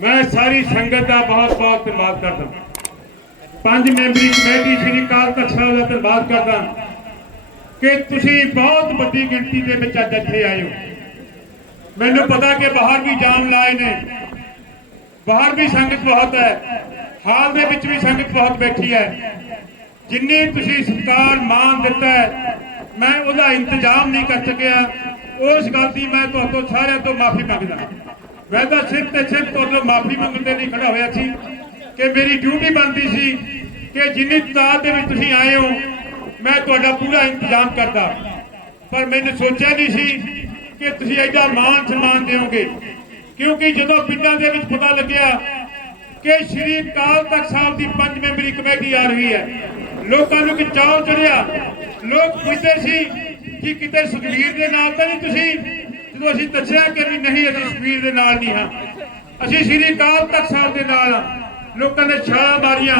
ਮੈਂ ਸਾਰੀ ਸੰਗਤ ਦਾ ਬਹੁਤ ਬਹੁਤ ਧੰਨਵਾਦ ਕਰਦਾ ਪੰਜ ਮੈਂਬਰੀ ਕਮੇਟੀ ਸ਼੍ਰੀ ਅਕਾਲ ਤਖਤ ਸਾਹਿਬ ਦਾ ਧੰਨਵਾਦ ਕਰਦਾ ਕਿ ਤੁਸੀਂ ਬਹੁਤ ਵੱਡੀ ਗਿਣਤੀ ਦੇ ਵਿੱਚ ਅੱਜ ਇੱਥੇ ਆਏ ਹੋ। ਮੈਨੂੰ ਪਤਾ ਕਿ ਬਾਹਰ ਵੀ ਜਾਮ ਲਾਏ ਨੇ। ਬਾਹਰ ਵੀ ਸੰਗਤ ਬਹੁਤ ਹੈ। ਹਾਲ ਦੇ ਵਿੱਚ ਵੀ ਸੰਗਤ ਬਹੁਤ ਬੈਠੀ ਹੈ। ਜਿੰਨੀ ਤੁਸੀਂ ਸਤਿਕਾਰ, ਮਾਣ ਦਿੱਤਾ ਮੈਂ ਉਹਦਾ ਇੰਤਜ਼ਾਮ ਨਹੀਂ ਕਰ ਸਕਿਆ। ਉਸ ਗੱਲ ਦੀ ਮੈਂ ਤੁਹਾਡੇ ਸਾਰਿਆਂ ਤੋਂ ਮਾਫੀ ਮੰਗਦਾ ਮੈਂ ਤਾਂ ਸਿਰਫ ਤੇ ਸਿਰਫ ਤੁਹਾਡੇ ਮਾਫੀ ਮੰਗਣ ਦੇ ਲਈ ਖੜਾ ਹੋਇਆ ਸੀ ਕਿ ਮੇਰੀ ਡਿਊਟੀ ਬਣਦੀ ਸੀ ਕਿ ਜਿੰਨੀ ਤਾਦਾਦ ਦੇ ਵਿੱਚ ਤੁਸੀਂ ਆਏ ਹੋ, ਮੈਂ ਤੁਹਾਡਾ ਪੂਰਾ ਇੰਤਜ਼ਾਮ ਕਰਦਾ। ਪਰ ਮੈਨੂੰ ਸੋਚਿਆ ਨਹੀਂ ਸੀ ਕਿ ਤੁਸੀਂ ਐਡਾ ਮਾਨ ਸਨਮਾਨ ਦਿਓਗੇ। ਕਿਉਂਕਿ ਜਦੋਂ ਪਿੰਡਾਂ ਦੇ ਵਿੱਚ ਪਤਾ ਲੱਗਿਆ ਕਿ ਸ਼੍ਰੀ ਅਕਾਲ ਤਖਤ ਸਾਹਿਬ ਦੀ ਪੰਜ ਮੈਂਬਰੀ ਕਮੇਟੀ ਆ ਰਹੀ ਹੈ, ਲੋਕਾਂ ਨੂੰ ਇੱਕ ਚਾਅ ਚੜਿਆ ਲੋਕ ਪੁੱਛਦੇ ਸੀ ਕਿ ਕਿਤੇ ਸੁਖਵੀਰ ਦੇ ਨਾਲ ਤਾਂ ਨਹੀਂ ਤੁਸੀਂ? ਜਦੋਂ ਅਸੀਂ ਦੱਸਿਆ ਕਿ ਵੀ ਨਹੀਂ, ਅਸੀਂ ਸੁਖਵੀਰ ਦੇ ਨਾਲ ਨਹੀਂ ਹਾਂ। ਅਸੀਂ ਸ਼੍ਰੀ ਅਕਾਲ ਤਖਤ ਸਾਹਿਬ ਦੇ ਨਾਲ ਲੋਕਾਂ ਨੇ ਛਾਲਾਂ ਮਾਰੀਆਂ।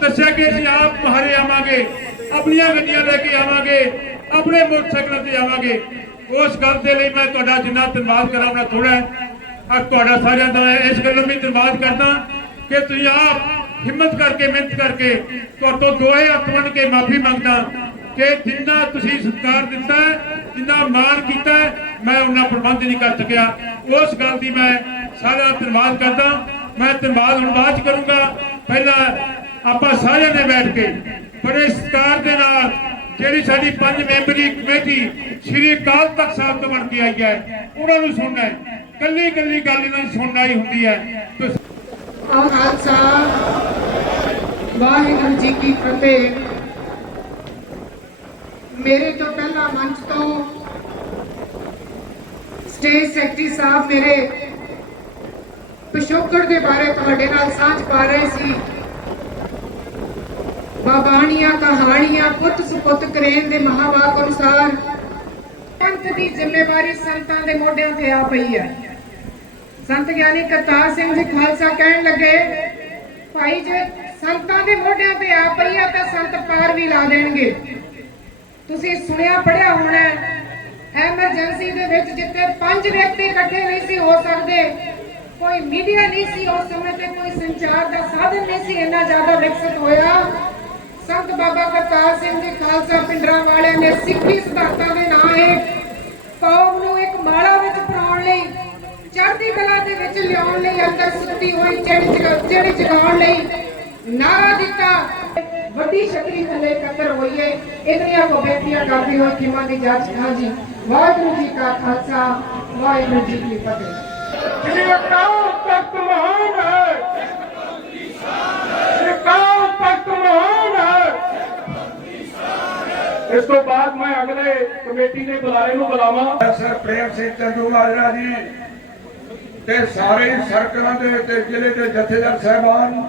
ਦੱਸਿਆ ਕਿ ਅਸੀਂ ਆਪ ਮਹਾਰੇ ਆਵਾਂਗੇ, ਆਪਣੀਆਂ ਗੱਡੀਆਂ ਲੈ ਕੇ ਆਵਾਂਗੇ, ਆਪਣੇ ਮੋਟਰਸਾਈਕਲਾਂ ਤੇ ਆਵਾਂਗੇ। ਉਸ ਗੱਲ ਦੇ ਲਈ ਮੈਂ ਤੁਹਾਡਾ ਜਿੰਨਾ ਧੰਨਵਾਦ ਕਰਾਂ ਉਹਨਾਂ ਥੋੜਾ ਹੈ। ਤੁਹਾਡਾ ਸਾਰਿਆਂ ਦਾ ਇਸ ਗੱਲੋਂ ਵੀ ਧੰਨਵਾਦ ਕਰਦਾ ਕਿ ਤੁਸੀਂ ਆਪ ਹਿੰਮਤ ਕਰਕੇ, ਮਿਹਨਤ ਕਰਕੇ ਤੁਹਾਡੇ ਦੋਹੇ ਹੱਥ ਬਣ ਕੇ ਮਾਫੀ ਮੰਗਦਾ ਕਿ ਜਿੰਨਾ ਤੁਸੀਂ ਸਤਿਕਾਰ ਦਿੱਤਾ, ਜਿੰਨਾ ਮਾਣ ਕੀਤਾ ਮੈਂ ਉਹਨਾਂ ਪ੍ਰਬੰਧ ਨਹੀਂ ਕਰ ਸਕਿਆ। ਉਸ ਗੱਲ ਦੀ ਮੈਂ ਸਾਰਾ ਧੰਨਵਾਦ ਕਰਦਾ। ਮੈਂ ਧੰਨਵਾਦ ਹੁਣ ਬਾਅਦ ਕਰੂੰਗਾ। ਪਹਿਲਾਂ ਆਪਾਂ ਸਾਰਿਆਂ ਨੇ ਬੈਠ ਕੇ ਬੜੇ ਸਤਿਕਾਰ ਦੇ ਨਾਲ ਜਿਹੜੀ ਸਾਡੀ ਪੰਜ ਮੈਂਬਰੀ ਕਮੇਟੀ ਸ਼੍ਰੀ ਅਕਾਲ ਤਖਤ ਸਾਹਿਬ ਤੋਂ ਬਣ ਕੇ ਆਈ ਹੈ, ਉਹਨਾਂ ਨੂੰ ਸੁਣਨਾ ਹੈ। ਕੱਲੀ ਕੱਲੀ ਗੱਲ ਇਹਨਾਂ ਨੂੰ ਸੁਣਨਾ ਹੀ ਹੁੰਦੀ ਹੈ। ਤੁਸੀਂ ਖਾਲਸਾ ਵਾਹਿਗੁਰੂ ਜੀ ਕੀ ਫਤਿਹ। ਮੇਰੇ ਤੋਂ ਪਹਿਲਾਂ ਮੰਚ ਤੋਂ ਸਟੇਜ ਸੈਕਟਰੀ ਸਾਹਿਬ ਮੇਰੇ ਪਿਛੋਕੜ ਦੇ ਬਾਰੇ ਤੁਹਾਡੇ ਨਾਲ ਸਾਂਝ ਪਾ ਰਹੇ ਸੀ। ਬਾਬਾਣੀਆਂ, ਕਹਾਣੀਆਂ, ਪੁੱਤ ਸੁਪੁੱਤ ਕਰੇਨ ਦੇ ਮਹਾਵਾਕ ਅਨੁਸਾਰ ਪੰਥ ਦੀ ਜ਼ਿੰਮੇਵਾਰੀ ਸੰਤਾਂ ਦੇ ਮੋਢਿਆਂ ਤੇ ਆ ਪਈ ਹੈ। ਸੰਤ ਗਿਆਨੀ ਕਰਤਾਰ ਸਿੰਘ ਜੀ ਖਾਲਸਾ ਕਹਿਣ ਲੱਗੇ, ਭਾਈ ਜੇ ਸੰਤਾਂ ਦੇ ਮੋਢਿਆਂ ਤੇ ਆ ਪਈ ਆ ਤਾਂ ਸੰਤ ਪਾਰ ਵੀ ਲਾ ਦੇਣਗੇ। ਤੁਸੀਂ ਸੁਣਿਆ ਪੜਿਆ ਹੋਣਾ ਐਮਰਜੈਂਸੀ ਦੇ ਵਿੱਚ ਜਿੱਥੇ ਪੰਜ ਵਿਅਕਤੀ ਇਕੱਠੇ ਨਹੀਂ ਸੀ ਹੋ ਸਕਦੇ, ਕੋਈ ਮੀਡੀਆ ਨਹੀਂ ਸੀ ਉਸ ਸਮੇਂ ਤੇ, ਕੋਈ ਸੰਚਾਰ ਦਾ ਸਾਧਨ ਨਹੀਂ ਸੀ ਇੰਨਾ ਜ਼ਿਆਦਾ ਵਿਕਸਿਤ ਹੋਇਆ। ਸੰਤ ਬਾਬਾ ਕਰਤਾਰ ਸਿੰਘ ਜੀ ਖਾਲਸਾ ਪਿੰਡਰਾਂ ਵਾਲਿਆਂ ਨੇ ਸਿੱਖੀ ਸਿਧਾਂਤਾਂ ਦੇ ਨਾਂ ਹੇਠ ਕੌਮ ਨੂੰ ਇੱਕ ਮਾਲਾ ਵਿੱਚ ਪਰਾਉਣ ਲਈ, ਚੜ੍ਹਦੀ ਕਲਾ ਦੇ ਵਿੱਚ ਲਿਆਉਣ ਲਈ ਅੰਦਰ ਸੁੱਤੀ ਹੋਈ ਜਿਹੜੀ ਜਗਾਉਣ ਲਈ ਨਾਰਾ ਦਿੱਤਾ। ਵੱਡੀ ਸ਼ਕਤੀ ਥੱਲੇ ਇਕੱਤਰ ਹੋਈਏ ਇਤਨੀਆਂ ਕੋ ਬੇਨਤੀਆਂ ਕਰਦੇ ਹੋਏ ਖਿਮਾ ਦੀ ਜੱਜ ਖਾਂ ਜੀ ਵਾਹਿਗੁਰੂ ਜੀ ਕਾ ਖਾਲਸਾ ਵਾਹਿਗੁਰੂ ਜੀ ਕੀ ਫਤਿਹ। ਸ਼੍ਰੀ ਅਕਾਲ ਤਖਤ ਮਹਾਨ ਹੈ। ਸ਼੍ਰੀ ਅਕਾਲ ਤਖਤ ਮਹਾਨ ਹੈ। ਇਸ ਤੋਂ ਬਾਅਦ ਮੈਂ ਅਗਲੇ ਕਮੇਟੀ ਦੇ ਬੁਲਾਰੇ ਨੂੰ ਬੁਲਾਵਾਂ। ਸਰ ਪ੍ਰੇਮ ਸਿੰਘ ਚੰਦੂ ਮਾਜਰਾ ਜੀ ਤੇ ਸਾਰੇ ਸਰਕਲਾਂ ਦੇ ਤੇ ਜ਼ਿਲ੍ਹੇ ਦੇ ਜਥੇਦਾਰ ਸਹਿਬਾਨ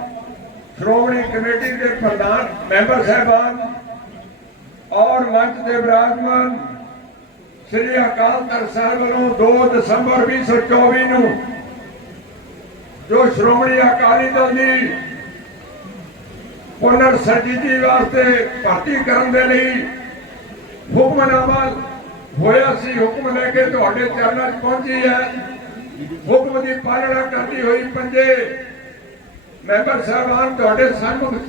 ਸ਼੍ਰੋਮਣੀ ਕਮੇਟੀ ਦੇ ਪ੍ਰਧਾਨ ਮੈਂਬਰ ਸਹਿਬਾਨ ਔਰ ਮੰਚ ਦੇ ਵਿਰਾਜਮਾਨ ਸ੍ਰੀ ਅਕਾਲ ਤਖਤ ਸਾਹਿਬ ਵੱਲੋਂ 2 ਦਸੰਬਰ 2024 ਨੂੰ, ਜੋ ਸ਼੍ਰੋਮਣੀ ਅਕਾਲੀ ਦਲ ਦੀ ਪੁਨਰ ਸਰਜੀਤੀ ਵਾਸਤੇ ਭਰਤੀ ਕਰਨ ਦੇ ਲਈ ਹੁਕਮਨਾਮਾ ਹੋਇਆ ਸੀ, ਹੁਕਮ ਲੈ ਕੇ ਤੁਹਾਡੇ ਚਰਨਾਂ 'ਚ ਪਹੁੰਚੀ ਹੈ। ਹੁਕਮ ਦੀ ਪਾਲਣਾ ਕਰਦੀ ਹੋਈ ਪੰਜੇ ਮੈਂਬਰ ਸਾਹਿਬਾਨ ਤੁਹਾਡੇ ਸਾਹਮਣੇ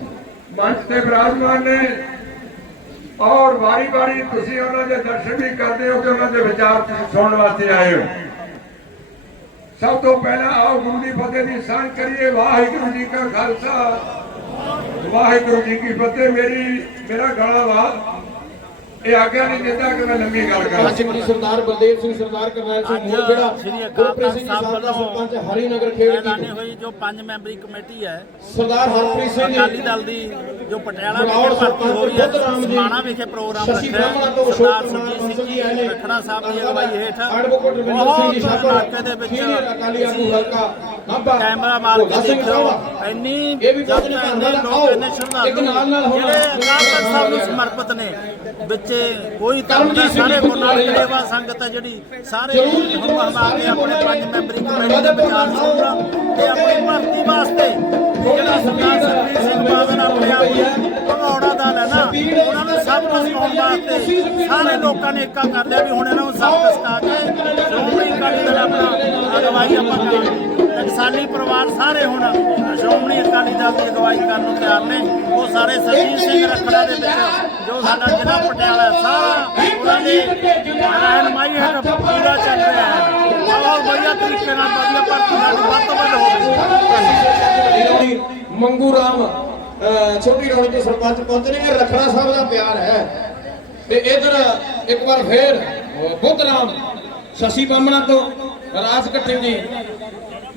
ਮੰਚ ਤੇ ਵਿਰਾਜਮਾਨ ਨੇ। ਔਰ ਵਾਰੀ-ਵਾਰੀ ਤੁਸੀਂ ਉਹਨਾਂ ਦੇ ਦਰਸ਼ਨ ਵੀ ਕਰਦੇ ਹੋ ਤੇ ਉਹਨਾਂ ਦੇ ਵਿਚਾਰ ਤੁਸੀਂ ਸੁਣਨ ਵਾਸਤੇ ਆਏ ਹੋ। ਸਭ ਤੋਂ ਪਹਿਲਾਂ ਆਓ ਗੁਰੂ ਦੀ ਫਤਿਹ ਦੀ ਸਾਂਝ ਕਰੀਏ। ਵਾਹਿਗੁਰੂ ਜੀ ਕਾ ਖਾਲਸਾ। ਵਾਹਿਗੁਰੂ ਜੀ ਕੀ ਫਤਿਹ। ਮੇਰੀ ਮੇਰਾ ਗਲਾ ਵਾ ਇਹ ਆਗਿਆ ਨਹੀਂ ਦਿੰਦਾ ਕਿ ਮੈਂ ਲੰਮੀ ਗੱਲ ਕਰਾਂ ਜੀ ਸਰਦਾਰ ਬਲਦੇਵ ਸਿੰਘ ਸਰਦਾਰ ਕਰਨੈਲ ਸਿੰਘ ਅੱਜ ਮੋਹਗੜਾ ਸ਼੍ਰੀ ਗੁਰਪ੍ਰੀਤ ਸਿੰਘ ਜੀ ਸਾਹਿਬ ਸਰਪੰਚ ਹਰੀਨਗਰ ਖੇਡ ਦੀ ਹੋਈ ਜੋ ਪੰਜ ਮੈਂਬਰੀ ਕਮੇਟੀ ਹੈ ਸਰਦਾਰ ਹਰਪ੍ਰੀਤ ਸਿੰਘ ਅਕਾਲੀ ਜੀ ਦਲ ਦੀ ਜੋ ਪਟਿਆਲਾ ਵਿਖੇ ਭਰਤੀ ਹੋ ਰਹੀ ਹੈ ਜੀ, ਸਮਾਣਾ ਵਿਖੇ ਪ੍ਰੋਗਰਾਮ ਰੱਖਿਆ ਸਰਦਾਰ ਸੁਰਜੀਤ ਜੀ ਸਿੰਘ ਆਏ ਨੇ। ਜੀ ਰੱਖੜਾ ਸਾਹਿਬ ਦੀ ਅਗਵਾਈ ਹੇਠ ਐਡਵੋਕੇਟ ਰਵਿੰਦਰ ਸਿੰਘ ਜੀ ਸ਼ਾਹਪੁਰ ਦੇ ਵਿੱਚ ਸੀਨੀਅਰ ਅਕਾਲੀ ਆਗੂ ਹਲਕਾ ਕੈਮਰਾ ਮਾਰ ਕੇ ਦੇਖੋ। ਇੰਨੀ ਇਹ ਵੀ ਬਹੁਤ ਨੇ ਇੰਨੇ। ਲੋਕ ਇੰਨੇ ਸ਼ਰਧਾਲੂ। ਜਿਹੜੇ ਅਕਾਲ ਸਾਹਿਬ ਨੂੰ ਸਮਰਪਿਤ ਨੇ। ਵਿੱਚ ਕੋਈ ਧਰਮ ਦਾ ਸਾਰੇ ਜੀ ਗੁਰੂ ਨਾਨਕ ਗੁਰਦੁਆਰੇ ਦੇਵਾ ਸੰਗਤ ਹੈ ਜਿਹੜੀ ਸਾਰੇ ਹਮ ਹਮਾ ਕੇ ਆਪਣੇ ਪੰਜ ਮੈਂਬਰੀ ਕਮੇਟੀ ਦੇ ਵਿਚਾਰ ਸੁਣਦਾ ਤੇ ਆਪਣੀ ਭਰਤੀ ਵਾਸਤੇ ਜਿਹੜਾ ਸਰਦਾਰ ਸਰਬੀਰ ਸਿੰਘ ਬਾਦਲ ਆਪਣੇ ਆਪ ਨੂੰ ਭਗੌੜਾ ਦਲ ਹੈ ਨਾ। ਉਹਨਾਂ ਨੂੰ ਸਭ ਕੁਝ ਪਾਉਣ ਵਾਸਤੇ ਸਾਰੇ ਲੋਕਾਂ ਨੇ ਇੱਕਾ ਕਰ ਲਿਆ ਵੀ ਹੁਣ ਇਹਨਾਂ ਨੂੰ ਸਭ ਕੁਝ ਕਾ ਕੇ ਸ਼੍ਰੋਮਣੀ ਅਕਾਲੀ ਦਲ ਆਪਣਾ ਅਗਵਾਈ ਆਪਾਂ ਕਰਾਂਗੇ। ਟਕਸਾਲੀ ਪਰਿਵਾਰ ਸਾਰੇ ਹੁਣ ਸ਼੍ਰੋਮਣੀ ਅਕਾਲੀ ਦਲ ਦੀ ਅਗਵਾਈ ਕਰਨ ਨੂੰ ਤਿਆਰ ਨੇ। ਉਹ ਸਾਰੇ ਸਰਜੀਤ ਸਿੰਘ ਰੱਖੜਾ ਦੇ ਵਿੱਚ, ਜੋ ਸਾਡਾ ਜ਼ਿਲ੍ਹਾ ਪਟਿਆਲਾ ਸਾਰਾ ਉਹਨਾਂ ਦੀ ਰਹਿਨਮਾਈ ਹੇਠ ਪੂਰਾ ਚੱਲ ਰਿਹਾ ਹੈ। ਬਹੁਤ ਵਧੀਆ ਤਰੀਕੇ ਨਾਲ ਵਧੀਆ ਭਰਤੀ ਸਾਡੀ ਵੱਧ ਤੋਂ ਵੱਧ ਹੋਵੇ ਮੰਗੂ ਰਾਮ ਛੋਟੀ ਰੌਣੀ ਦੇ ਸਰਪੰਚ ਪਹੁੰਚ ਨੇ, ਇਹ ਰਖੜਾ ਸਾਹਿਬ ਦਾ ਪਿਆਰ ਹੈ। ਤੇ ਇਧਰ ਇੱਕ ਵਾਰ ਫੇਰ ਬੁੱਧ ਰਾਮ, ਸ਼ਸ਼ੀ ਬਾਮਣਾ ਤੋਂ ਰਾਜ ਕੱਟੇ ਜੀ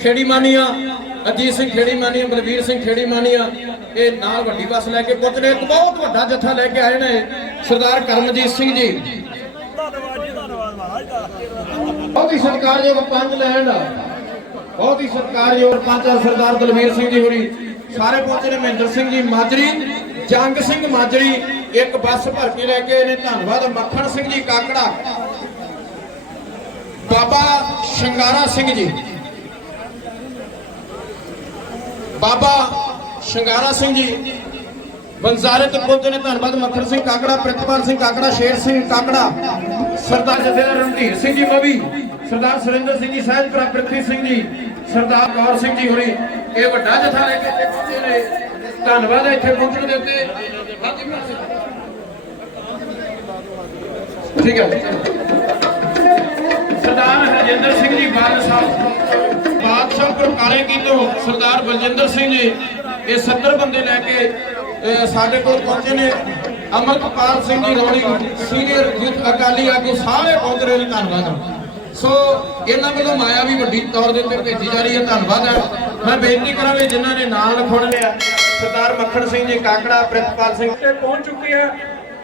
ਖੇੜੀ ਮਾਨੀਆ ਅਜੀਤ ਸਿੰਘ ਖੇੜੀ ਮਾਨੀਆ ਬਲਵੀਰ ਸਿੰਘ ਖੇੜੀ ਮਾਨੀਆ ਇਹ ਨਾਲ ਵੱਡੀ ਬੱਸ ਲੈ ਕੇ ਪਹੁੰਚ ਇੱਕ ਬਹੁਤ ਵੱਡਾ ਜੱਥਾ ਲੈ ਕੇ ਆਏ ਨੇ ਸਰਦਾਰ ਕਰਮਜੀਤ ਸਿੰਘ ਜੀ। ਬਹੁਤ ਹੀ ਸਤਿਕਾਰਯੋਗ ਪੰਜ ਲੈਂਡ ਬਹੁਤ ਹੀ ਸਤਿਕਾਰਯੋਗ ਪੰਜ ਸਰਦਾਰ ਦਲਵੀਰ ਸਿੰਘ ਜੀ ਹੋਰੀ। ਸਾਰੇ ਪਹੁੰਚੇ ਨੇ ਮਹਿੰਦਰ ਸਿੰਘ ਜੀ ਮਾਜਰੀ, ਜੰਗ ਸਿੰਘ ਮਾਜਰੀ। ਇੱਕ ਬੱਸ ਭਰ ਕੇ ਲੈ ਕੇ ਆਏ ਨੇ। ਧੰਨਵਾਦ, ਮੱਖਣ ਸਿੰਘ ਜੀ, ਕਾਕੜਾ। ਬਾਬਾ ਸ਼ਿੰਗਾਰਾ ਸਿੰਘ ਜੀ। ਬਾਬਾ ਸ਼ਿੰਗਾਰਾ ਸਿੰਘ ਜੀ ਬੰਜ਼ਾਰੇ ਤੋਂ ਪਹੁੰਚੇ ਨੇ, ਧੰਨਵਾਦ ਮੱਖਣ ਸਿੰਘ ਕਾਕੜਾ, ਪ੍ਰਿਤਪਾਲ ਸਿੰਘ ਕਾਕੜਾ, ਸ਼ੇਰ ਸਿੰਘ ਕਾਕੜਾ, ਸਰਦਾਰ ਜਥੇਦਾਰ ਰਣਧੀਰ ਸਿੰਘ ਜੀ ਮੋਵੀ ਸਰਦਾਰ ਸੁਰਿੰਦਰ ਸਿੰਘ ਜੀ ਸਹਿਜਪੁਰਾ ਪ੍ਰਿਥਵੀ ਸਿੰਘ ਜੀ, ਸਰਦਾਰ ਕੌਰ ਸਿੰਘ ਜੀ ਹੋਰੀ, ਇਹ ਵੱਡਾ ਜਥਾ ਲੈ ਕੇ ਇੱਥੇ ਪਹੁੰਚੇ ਨੇ। ਧੰਨਵਾਦ ਇੱਥੇ ਪਹੁੰਚਣ ਦੇ ਉੱਤੇ। ਠੀਕ ਹੈ। ਸਰਦਾਰ ਹਰਜਿੰਦਰ ਸਿੰਘ ਜੀ ਬਾਦਲ ਸਾਹਿਬ ਕਾਲੇਕੀ ਤੋਂ ਸਰਦਾਰ ਬਲਜਿੰਦਰ ਸਿੰਘ ਜੀ ਇਹ 70 ਬੰਦੇ ਲੈ ਕੇ ਸਾਡੇ ਕੋਲ ਪਹੁੰਚੇ ਨੇ। ਅਮਰਪਾਲ ਸਿੰਘ ਜੀ ਰੌਣੀ ਸੀਨੀਅਰ ਯੂਥ ਅਕਾਲੀ ਆਗੂ ਸਾਰੇ ਪਹੁੰਚ ਰਹੇ ਨੇ ਧੰਨਵਾਦ ਸੋ ਇਹਨਾਂ ਵੱਲੋਂ ਮਾਇਆ ਵੀ ਵੱਡੀ ਤੌਰ ਦੇ ਉੱਤੇ ਭੇਜੀ ਜਾ ਰਹੀ ਹੈ ਧੰਨਵਾਦ ਹੈ ਮੈਂ ਬੇਨਤੀ ਕਰਾਂਗਾ ਜਿਨ੍ਹਾਂ ਨੇ ਨਾਂ ਲਿਖਾਉਣ ਲਿਆ ਸਰਦਾਰ ਮੱਖਣ ਸਿੰਘ ਜੀ ਕਾਕੜਾ ਪ੍ਰਿਤਪਾਲ ਸਿੰਘ। ਤੇ ਪਹੁੰਚ ਚੁੱਕੇ ਆ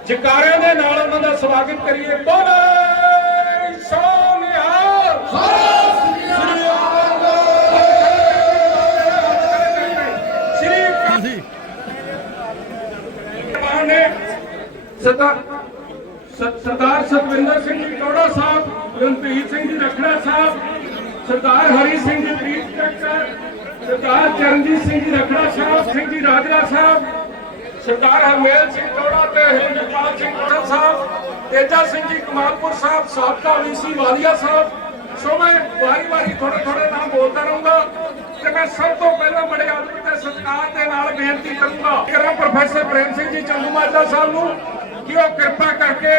ਜਕਾਰਿਆਂ ਦੇ ਨਾਲ ਉਹਨਾਂ ਦਾ ਸਵਾਗਤ ਕਰੀਏ। ਬੋਲੇ ਸੋਨਿਹਾਲ ਸਰਦਾਰ ਸਤਵਿੰਦਰ ਸਿੰਘ ਜੀ ਟੋੜਾ ਸਾਹਿਬ, ਰਣਧੀਰ ਸਿੰਘ ਜੀ ਰਖੜਾ ਸਾਹਿਬ, ਸਰਦਾਰ ਹਰੀ ਸਿੰਘ ਜੀ ਪ੍ਰੀਤ ਚੱਕਰ ਸਰਦਾਰ ਚਰਨਜੀਤ ਸਿੰਘ ਜੀ ਰਖੜਾ ਸਾਹਿਬ, ਸਿੰਘ ਜੀ ਰਾਜਰਾ ਸਾਹਿਬ, ਸਰਦਾਰ ਹਰਮੇਲ ਸਿੰਘ ਟੋੜਾ ਤੇ ਹਿੰਦਪਾਲ ਸਿੰਘ ਟੋੜਾ ਸਾਹਿਬ, ਤੇਜਾ ਸਿੰਘ ਜੀ ਕਮਾਲਪੁਰ ਸਾਹਿਬ, ਸਾਬਕਾ ਵੀਸੀ ਵਾਲੀਆ ਸਾਹਿਬ। ਸੋ ਮੈਂ ਵਾਰੀ ਵਾਰੀ ਥੋੜੇ ਥੋੜੇ ਨਾਮ ਬੋਲਦਾ ਰਹੂੰਗਾ ਤੇ ਮੈਂ ਸਭ ਤੋਂ ਪਹਿਲਾਂ ਬੜੇ ਆਦਮੀ ਤੇ ਸਤਿਕਾਰ ਦੇ ਨਾਲ ਬੇਨਤੀ ਕਰੂੰਗਾ। ਕਰਾਂ ਪ੍ਰੋਫੈਸਰ ਪ੍ਰੇਮ ਸਿੰਘ ਜੀ ਚੰਦੂਮਾਜਰਾ ਸਾਹਿਬ ਨੂੰ। ਕਿ ਉਹ ਕਿਰਪਾ ਕਰਕੇ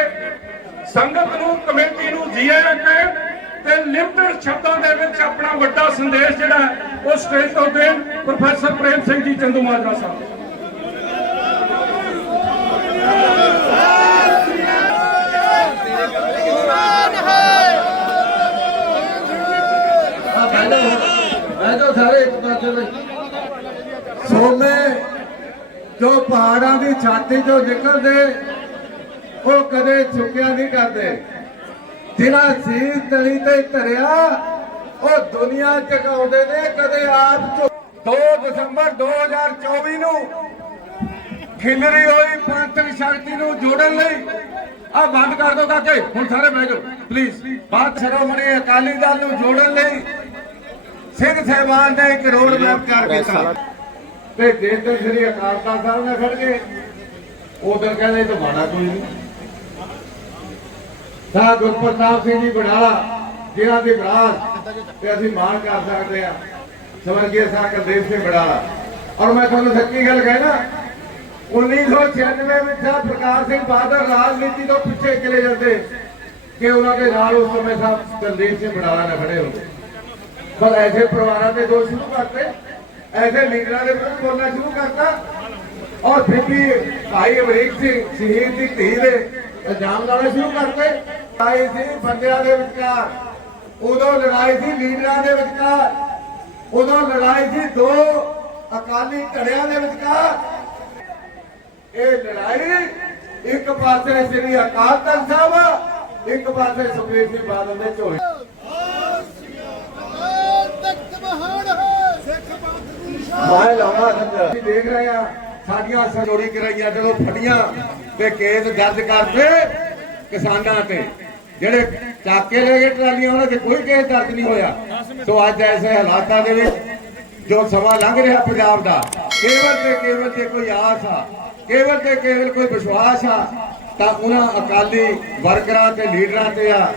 ਸੰਗਤ ਨੂੰ, ਕਮੇਟੀ ਨੂੰ ਜੀਆ ਆਇਆਂ ਤੇ ਲਿਮਟਿਡ ਸ਼ਬਦਾਂ ਦੇ ਵਿੱਚ ਆਪਣਾ ਵੱਡਾ ਸੰਦੇਸ਼ ਜਿਹੜਾ ਉਹ ਸਟੇਜ ਤੋਂ ਦੇਣ ਪ੍ਰੋਫੈਸਰ ਪ੍ਰੇਮ ਸਿੰਘ ਜੀ ਚੰਦੂਮਾਜਰਾ ਸਾਹਿਬ। ਮੈਂ ਸਾਰੇ ਇੱਕ ਜੋ ਪਹਾੜਾਂ ਦੀ ਛਾਤੀ ਚੋਂ ਨਿਕਲਦੇ ਉਹ ਕਦੇ ਝੁਕਿਆ ਨਹੀਂ ਕਰਦੇ। ਜਿਹੜਾ ਸੀਸ ਤਲੀ ਤੇ ਧਰਿਆ, ਉਹ ਦੁਨੀਆ ਝੁਕਾਉਂਦੇ ਨੇ, ਕਦੇ ਆਪ ਝੁਕ 2 ਦਸੰਬਰ 2024 ਨੂੰ ਖਿਲਰੀ ਹੋਈ ਪੰਥਕ ਸ਼ਕਤੀ ਨੂੰ ਜੋੜਨ ਲਈ। ਆ ਬੰਦ ਕਰ ਦਿਓ ਕਾਕੇ, ਹੁਣ ਸਾਰੇ ਬਹਿ ਜਾਓ। ਪਲੀਜ਼ ਬਾਤ ਸ਼ਰੋਮਣੀ ਅਕਾਲੀ ਦਲ ਨੂੰ ਜੋੜਨ ਲਈ ਸਿੰਘ ਸਹਿਬਾਨ ਨੇ ਇੱਕ ਰੋਡ ਮੈਪ ਕਰ ਕੀਤਾ। ਤੇ ਜੇਤਰ ਸ੍ਰੀ ਅਕਾਲ ਤਖਤ ਸਾਹਿਬ ਨੇ ਖੜ ਕੇ, ਉਧਰ ਕਹਿੰਦੇ ਤਾਂ ਮਾੜਾ ਕੋਈ ਨਹੀਂ। ਸਾ ਗੁਰਪ੍ਰਤਾਪ ਸਿੰਘ ਜੀ ਬੜਾਲਾ ਜਿਨ੍ਹਾਂ ਦੀ ਵਿਰਾਸਤ ਤੇ ਅਸੀਂ ਮਾਣ ਕਰ ਸਕਦੇ ਆ ਸਵਰਗੀ ਸਾਹਿਬ ਕੁਲਦੀਪ ਸਿੰਘ ਬੜਾਲਾ। ਔਰ ਮੈਂ ਤੁਹਾਨੂੰ ਸੱਚੀ ਗੱਲ ਕਹਿਣਾ 1996 ਵਿੱਚ ਸਾਹਿਬ ਪ੍ਰਕਾਸ਼ ਸਿੰਘ ਬਾਦਲ ਰਾਜਨੀਤੀ ਤੋਂ ਪਿੱਛੇ ਚਲੇ ਜਾਂਦੇ ਕਿ ਉਹਨਾਂ ਦੇ ਨਾਲ ਉਸ ਸਮੇਂ ਸਾਹਿਬ ਕੁਲਦੀਪ ਸਿੰਘ ਬੜਾਲਾ ਨੇ ਖੜੇ ਹੁੰਦੇ। ਪਰ ਐਸੇ ਪਰਿਵਾਰਾਂ ਦੇ ਦੋਸ਼ ਸ਼ੁਰੂ ਕਰਤੇ, ਐਸੇ ਲੀਡਰਾਂ ਦੇ ਵਿਰੁੱਧ ਬੋਲਣਾ ਸ਼ੁਰੂ ਕਰਤਾ, ਔਰ ਫਿਰ ਵੀ ਭਾਈ ਅਮਰੀਕ ਸਿੰਘ, ਸ਼ਹੀਦ ਦੀ ਧੀ ਦੇ ਇਲਜ਼ਾਮ ਲਾਉਣਾ ਸ਼ੁਰੂ ਕਰਤੇ। ਲੜਾਈ ਸੀ ਬੰਦਿਆਂ ਦੇ ਵਿਚਕਾਰ ਉਦੋਂ ਲੜਾਈ ਸੀ ਲੀਡਰਾਂ ਦੇ ਵਿਚਕਾਰ ਉਦੋਂ ਲੜਾਈ ਸੀ ਦੋ ਅਕਾਲੀ ਧੜਿਆਂ ਦੇ ਵਿਚਕਾਰ। ਇਹ ਲੜਾਈ ਇੱਕ ਪਾਸੇ ਸ੍ਰੀ ਅਕਾਲ ਤਖਤ ਸਾਹਿਬ ਇੱਕ ਪਾਸੇ ਸੁਖਬੀਰ ਸਿੰਘ ਬਾਦਲ ਦੇ ਝੋਲੇ। ਮੈਂ ਲਾਉਣਾ ਸੰਦਰ ਅਸੀਂ ਦੇਖ ਰਹੇ ਆ ਸਾਡੀਆਂ ਸਰੋੜੀ ਕਰਾਈਆਂ ਜਦੋਂ ਫੜੀਆਂ ਤੇ ਕੇਸ ਦਰਜ ਕਰਦੇ ਕਿਸਾਨਾਂ ਤੇ। ਜਿਹੜੇ ਚਾਕੇ ਕੇ ਲੈ ਗਏ ਟਰਾਲੀਆਂ ਉਹਨਾਂ ਤੇ ਕੋਈ ਕੇਸ ਦਰਜ ਨਹੀਂ ਹੋਇਆ। ਸੋ ਅੱਜ ਐਸੇ ਹਾਲਾਤਾਂ ਦੇ ਵਿੱਚ ਜੋ ਸਮਾਂ ਲੰਘ ਰਿਹਾ ਪੰਜਾਬ ਦਾ। ਕੇਵਲ ਤੇ ਕੇਵਲ ਤੇ ਕੋਈ ਆਸ ਆ, ਕੇਵਲ ਤੇ ਕੇਵਲ ਕੋਈ ਵਿਸ਼ਵਾਸ ਆ, ਤਾਂ ਉਹਨਾਂ ਅਕਾਲੀ ਵਰਕਰਾਂ ਤੇ ਲੀਡਰਾਂ ਤੇ ਆ,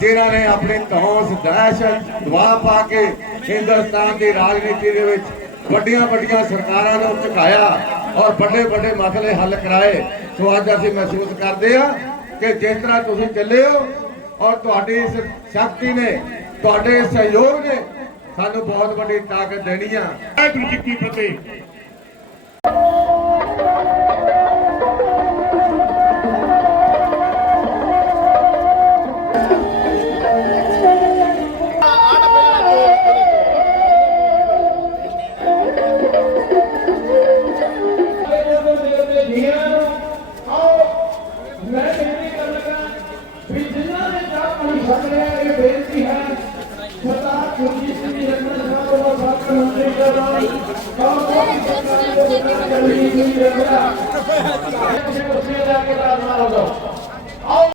ਜਿਨ੍ਹਾਂ ਨੇ ਆਪਣੇ ਤੌਸ ਦਹਿਸ਼ਤ ਦਵਾ ਪਾ ਕੇ ਹਿੰਦੁਸਤਾਨ ਦੀ ਰਾਜਨੀਤੀ ਦੇ ਵਿੱਚ ਵੱਡੀਆਂ ਵੱਡੀਆਂ ਸਰਕਾਰਾਂ ਨੂੰ ਝੁਕਾਇਆ ਔਰ ਵੱਡੇ ਵੱਡੇ ਮਸਲੇ ਹੱਲ ਕਰਾਏ। ਸੋ ਅੱਜ ਅਸੀਂ ਮਹਿਸੂਸ ਕਰਦੇ ਆ ਕਿ ਜਿਸ ਤਰ੍ਹਾਂ ਤੁਸੀਂ ਚੱਲੇ ਹੋ ਔਰ ਤੁਹਾਡੀ ਇਸ ਸ਼ਕਤੀ ਨੇ, ਤੁਹਾਡੇ ਸਹਿਯੋਗ ਨੇ, ਸਾਨੂੰ ਬਹੁਤ ਵੱਡੀ ਤਾਕਤ ਦੇਣੀ ਆ। ਵਾਹਿਗੁਰੂ ਜੀ ਕੀ ਫਤਿਹ।